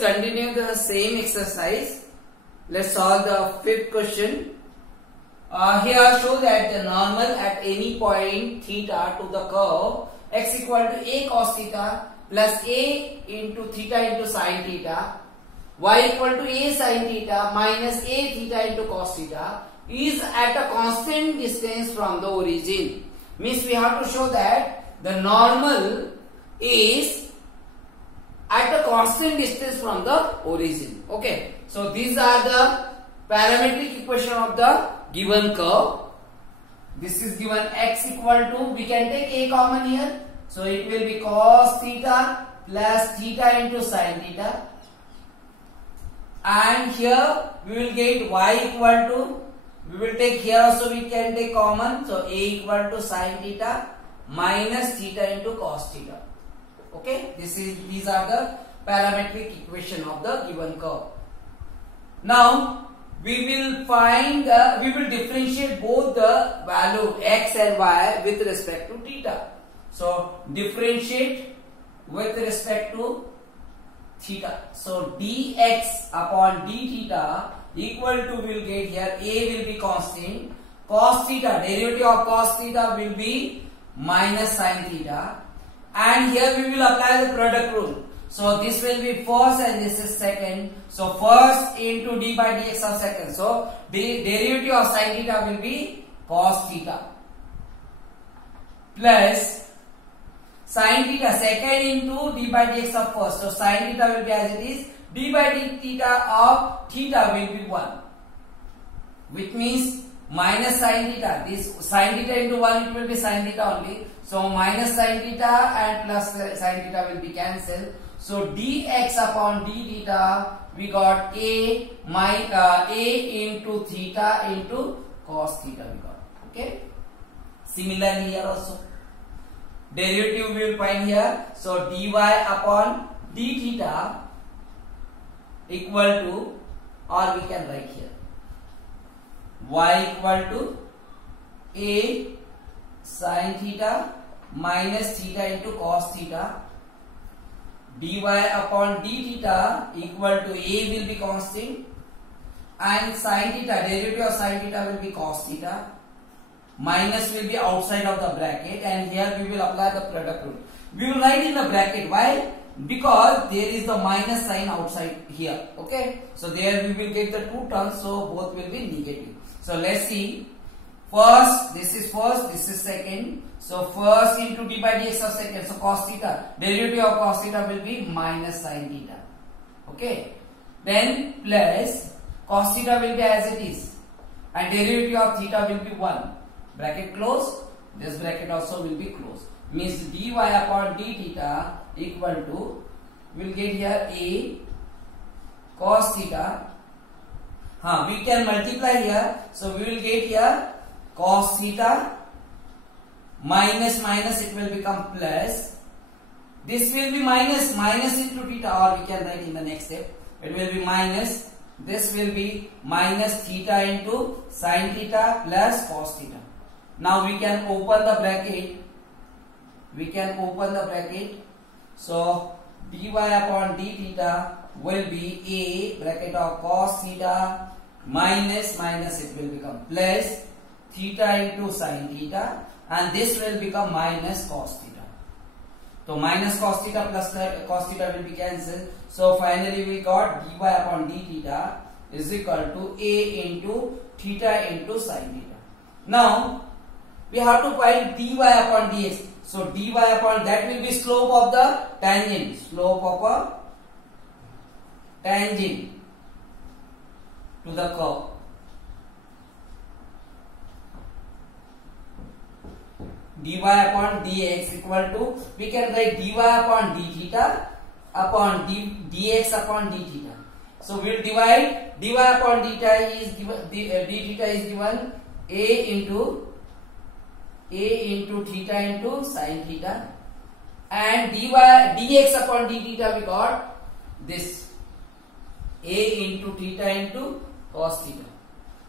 continue the same exercise. Let's solve the fifth question. Here show that the normal at any point theta to the curve x equal to a cos theta plus a into theta into sin theta y equal to a sin theta minus a theta into cos theta is at a constant distance from the origin. Means we have to show that the normal is at a constant distance from the origin. Okay. So these are the parametric equation of the given curve. This is given x equal to, we can take a common here. So it will be cos theta plus theta into sin theta. And here we will get y equal to, we will take here also we can take common. So a equal to sin theta minus theta into cos theta. Okay, these are the parametric equation of the given curve. Now we will differentiate both the value x and y with respect to theta. So differentiate with respect to theta. So dx upon d theta equal to, we will get here a will be constant, cos theta, derivative of cos theta will be minus sin theta, and here we will apply the product rule. So this will be first and this is second. So first into d by dx of second. So the derivative of sin theta will be cos theta plus sin theta second into d by dx of first. So sin theta will be as it is. D by d theta of theta will be 1, which means minus sin theta. This sin theta into 1, it will be sin theta only. So minus sin theta and plus sin theta will be cancelled. So dx upon d theta, we got a into theta into cos theta we got. Okay. Similarly here also, derivative we will find here. So dy upon d theta equal to, or we can write here, y equal to a sin theta minus theta into cos theta, dy upon d theta equal to a will be constant and sin theta, derivative of sin theta will be cos theta, minus will be outside of the bracket, and here we will apply the product rule. We will write in the bracket. Why? Because there is the minus sign outside here. Okay. So there we will get the two terms, so both will be negative. So let's see. First, this is second. So first into d by dx of second. So cos theta, derivative of cos theta will be minus sin theta. Okay. Then plus cos theta will be as it is, and derivative of theta will be 1. Bracket close. This bracket also will be closed. Means dy upon d theta equal to, we will get here a cos theta. We can multiply here. So we will get here cos theta minus it will become plus. This will be minus into theta, or we can write in the next step. It will be minus. This will be minus theta into sin theta plus cos theta. Now we can open the bracket. So dy upon d theta will be a bracket of cos theta minus it will become plus theta into sin theta, and this will become minus cos theta. So minus cos theta plus cos theta will be cancelled. So finally we got dy upon d theta is equal to a into theta into sin theta. Now we have to find dy upon dx. So dy upon, that will be slope of the tangent. Slope of a tangent to the curve. Dy upon dx equal to, we can write dy upon d theta upon dx upon d theta. So we will divide. Dy upon d theta is given a into theta into sin theta, and dx upon d theta we got this a into theta into cos theta.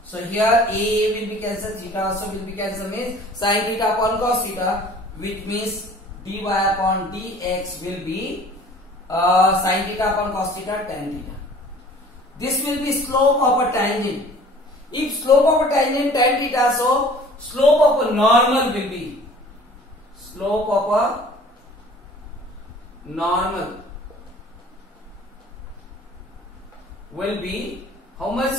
So here a will be cancelled, theta also will be cancelled, means sin theta upon cos theta, which means dy upon dx will be sin theta upon cos theta tan theta. This will be slope of a tangent. If slope of a tangent tan theta, so slope of a normal will be slope of a normal will be how much?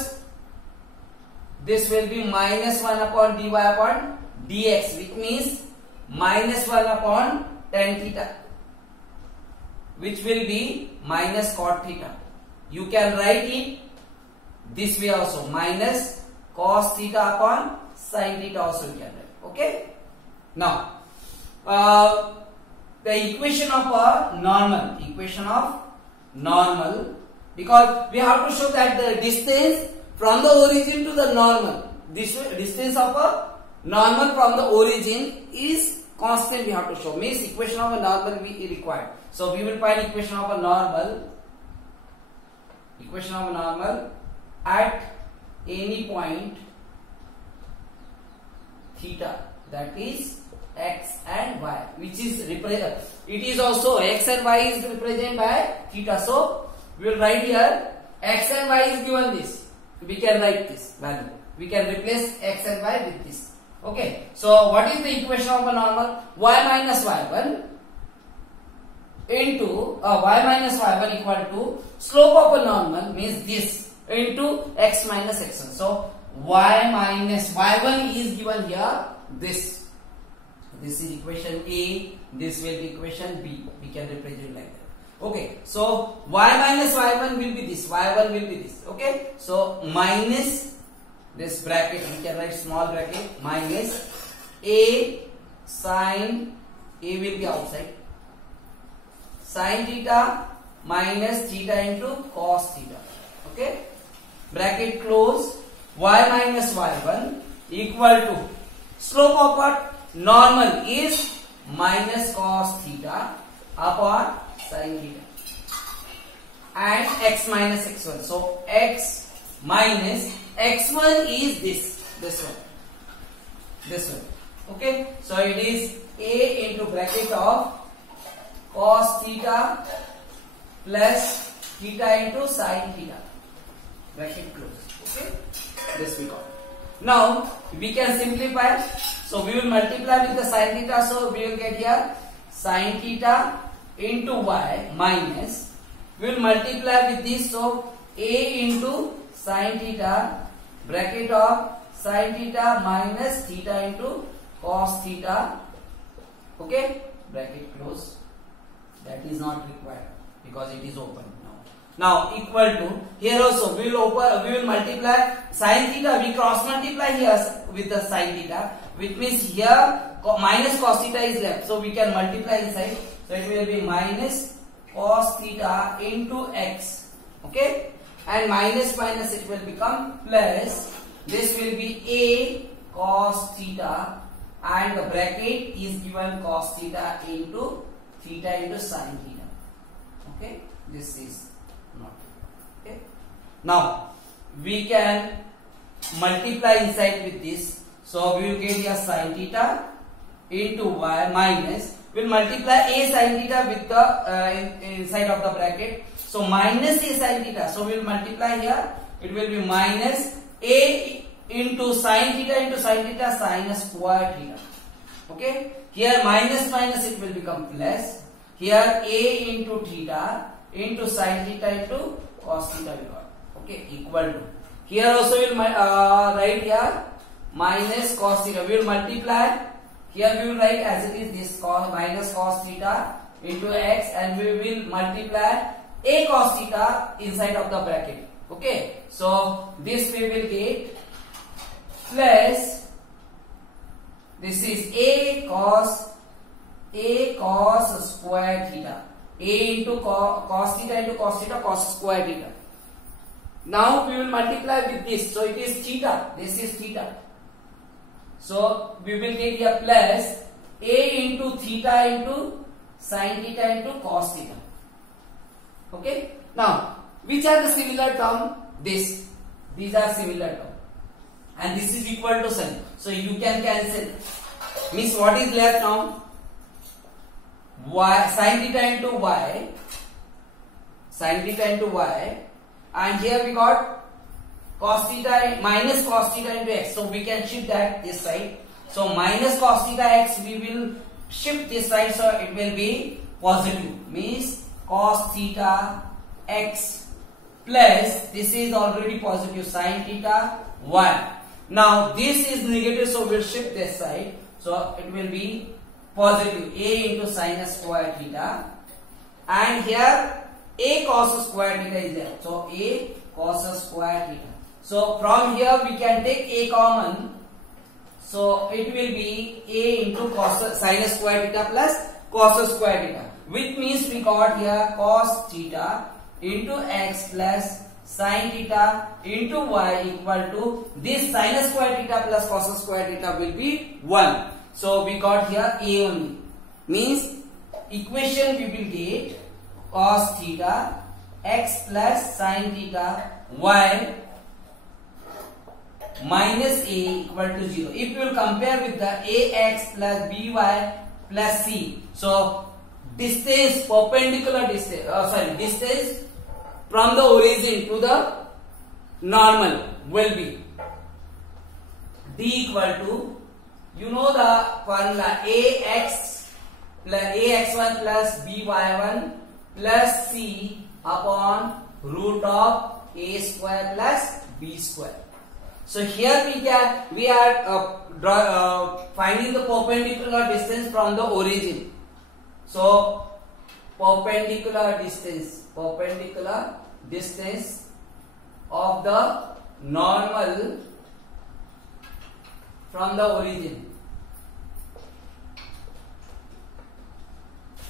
This will be minus 1 upon dy upon dx, which means minus 1 upon tan theta, which will be minus cot theta. You can write it this way also, minus cos theta upon sin theta also you can write. Okay. Now, the equation of a normal, because we have to show that the distance from the origin to the normal, this distance of a normal from the origin is constant. We have to show, means equation of a normal will be required. So we will find equation of a normal at any point theta, that is x and y, which is represented. It is also x and y is represented by theta. So we will write here x and y is given this. We can write this value. We can replace x and y with this. Okay. So what is the equation of a normal? Y minus y1 into y minus y1 equal to slope of a normal, means this, into x minus x1. So y minus y1 is given here this. This is equation A. This will be equation B. We can represent like that. Okay. So y minus y1 will be this. Y1 will be this. Okay. So minus this bracket, we can write small bracket, minus A sin, A will be outside, sin theta minus theta into cos theta. Okay. Bracket close. Y minus y1 equal to slope of what? Normal is minus cos theta upon sin theta and x minus x1. So x minus x1 is this one. Okay. So it is A into bracket of cos theta plus theta into sin theta. Bracket close. Okay. This we got. Now we can simplify. So we will multiply with the sin theta. So we will get here sin theta into y minus. We will multiply with this. So A into sin theta bracket of sin theta minus theta into cos theta. Okay. Bracket close. That is not required because it is open now. Now equal to, here also we will multiply sin theta. We cross multiply here with the sin theta, which means here minus cos theta is left. So we can multiply inside. So it will be minus cos theta into x. Okay. And minus it will become plus. This will be A cos theta and the bracket is given cos theta into sin theta. Okay. This is not. Okay. Now we can multiply inside with this. So we will get here sin theta into y minus. We will multiply A sin theta with the inside of the bracket. So minus A sin theta. So we will multiply here. It will be minus A into sin theta sin square theta. Okay. Here minus it will become plus. Here A into theta into sin theta into cos theta we got. Okay. Equal to. Here also we will write here minus cos theta. We will multiply. Here we will write as it is this minus cos theta into x, and we will multiply A cos theta inside of the bracket. Okay. So this we will get plus this is A cos square theta. A into cos theta cos square theta. Now we will multiply with this. So it is theta. This is theta. So we will get here plus A into theta into sin theta into cos theta. Okay. Now which are the similar term? These are similar term. And this is equal to sin. So you can cancel. Means what is left now? Y sin theta into y Sin theta into y, and here we got cos theta minus cos theta into x. So we can shift that this side. So minus cos theta x, we will shift this side, so it will be positive. Means cos theta x plus, this is already positive, sin theta y. Now this is negative, so we'll shift this side. So it will be positive a into sin square theta, and here a cos square theta is there. So a cos square theta. So from here we can take a common. So it will be a into cos sin square theta plus cos square theta, which means we got here cos theta into x plus sin theta into y equal to this sin square theta plus cos square theta will be 1. So we got here a only. Means equation we will get cos theta x plus sin theta y minus a equal to 0. If you will compare with the ax plus by plus c, so distance, perpendicular distance, distance from the origin to the normal will be d equal to, you know the formula, ax1 plus by1 plus c upon root of a square plus b square. So here we are finding the perpendicular distance from the origin. So perpendicular distance of the normal from the origin,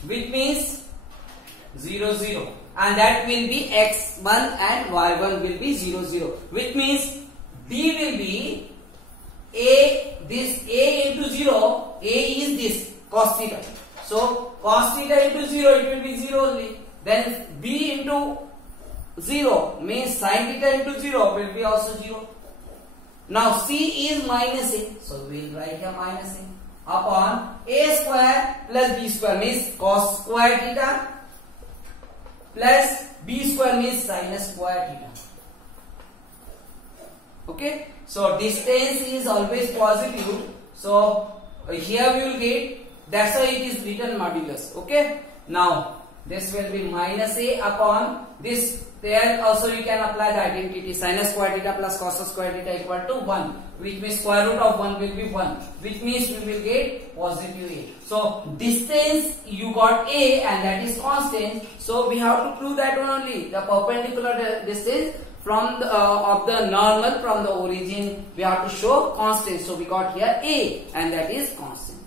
which means 0 0, and that will be x1 and y1 will be 0 0, which means d will be a into 0. A is this cos theta. So cos theta into 0, it will be 0 only. Then b into 0 means sin theta into 0 will be also 0. Now c is minus a, so we will write here minus a upon a square plus b square means cos square theta plus b square means sin square theta. Okay, so distance is always positive, so here we will get, that's why it is written modulus. Okay, now this will be minus a upon this. There also you can apply the identity, sin square theta plus cos square theta equal to 1, which means square root of 1 will be 1, which means we will get positive a. So distance you got a, and that is constant, so we have to prove that one only, the perpendicular distance from the of the normal from the origin we have to show constant. So we got here a, and that is constant.